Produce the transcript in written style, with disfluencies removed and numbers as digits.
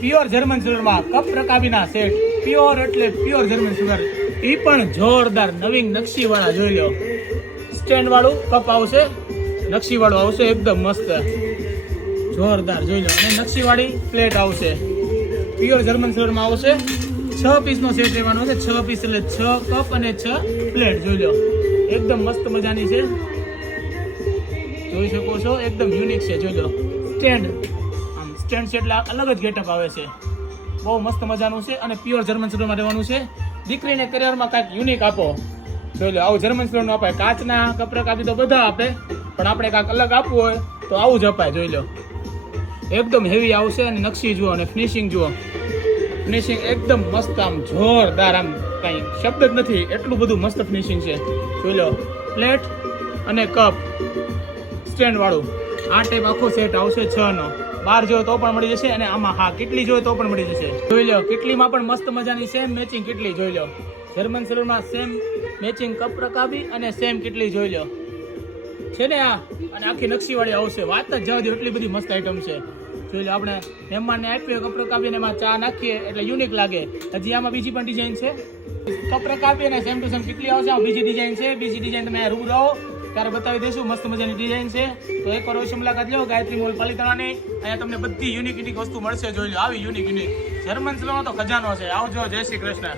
Pure German સિલ્વરમાં cup રકાબીના set, pure એટલે પ્યોર જર્મન સિલ્વર, એ પણ જોરદાર નવીન નકશી વાળા. જોઈ લો, સ્ટેન્ડ વાળું કપ આવશે, નકશી વાળું આવશે, એકદમ મસ્ત જોરદાર. જોઈ લો, અને નકશી વાળી પ્લેટ આવશે, પ્યોર જર્મન સિલ્વરમાં આવશે. 6 પીસનો સેટ રહેવાનો છે, 6 પીસ એટલે 6 કપ અને 6 પ્લેટ. જોઈ લો, એકદમ મસ્ત મજાની છે, જોઈ શકો છો, એકદમ યુનિક છે. જોઈ લો, સ્ટેન્ડ સ્ટેન્ડ છે એટલે અલગ જ ગેટઅપ આવે છે, બહુ મસ્ત મજાનું છે. અને પ્યોર જર્મન સિલ્વરમાં રહેવાનું છે. દીકરીને કરિયરમાં કાંઈક યુનિક આપો. જોઈ લો, આવું જર્મન સિલ્વરનું અપાય. કાચના કપરા કાપી તો બધા આપે, પણ આપણે કાંઈક અલગ આપવું હોય તો આવું જ અપાય. જોઈ લો, એકદમ હેવી આવશે. અને નકશી જુઓ અને ફિનિશિંગ જુઓ, ફિનિશિંગ એકદમ મસ્ત, આમ જોરદાર, આમ કાંઈ શબ્દ જ નથી, એટલું બધું મસ્ત ફિનિશિંગ છે. જોઈ લો, પ્લેટ અને કપ સ્ટેન્ડ વાળું, આ ટાઈપ આખો સેટ આવશે 6 નો. 12 જોઈએ તો પણ મળી જશે, અને આમાં હા કેટલી જોઈએ તો પણ મળી જશે. જોઈ લો, કેટલીમાં પણ મસ્ત મજાની સેમ મેચિંગ કેટલી. જોઈ લો, જર્મન સિલ્વરમાં સેમ મેચિંગ કપ રકાબી અને સેમ કેટલી. જોઈ લો છે ને આ, અને આખી નકશીવાળી આવશે, વાત જ જવા દો, એટલી બધી મસ્ત આઈટમ છે. જોઈ લો, આપણે મહેમાનને આપીએ કપ રકાબીને એમાં ચા નાખીએ એટલે યુનિક લાગે. હજી આમાં બીજી પણ ડિઝાઇન છે, કપ રકાબી અને સેમ ટુ સેમ કેટલી આવશે. આ બીજી ડિઝાઇન છે, બીજી ડિઝાઇન તમે રૂબરૂ રહો ત્યારે બતાવી દઈશું, મસ્ત મજાની ડિઝાઇન છે. તો એકવાર અવશ્ય મુલાકાત લો ગાયત્રી મોલ પાલિતાણાની. અહીંયા તમને બધી યુનિક વસ્તુ મળશે. જોઈ લો, આવી યુનિક જર્મન સિલ્વરનો તો ખજાનો છે. આવજો, જય શ્રી કૃષ્ણ.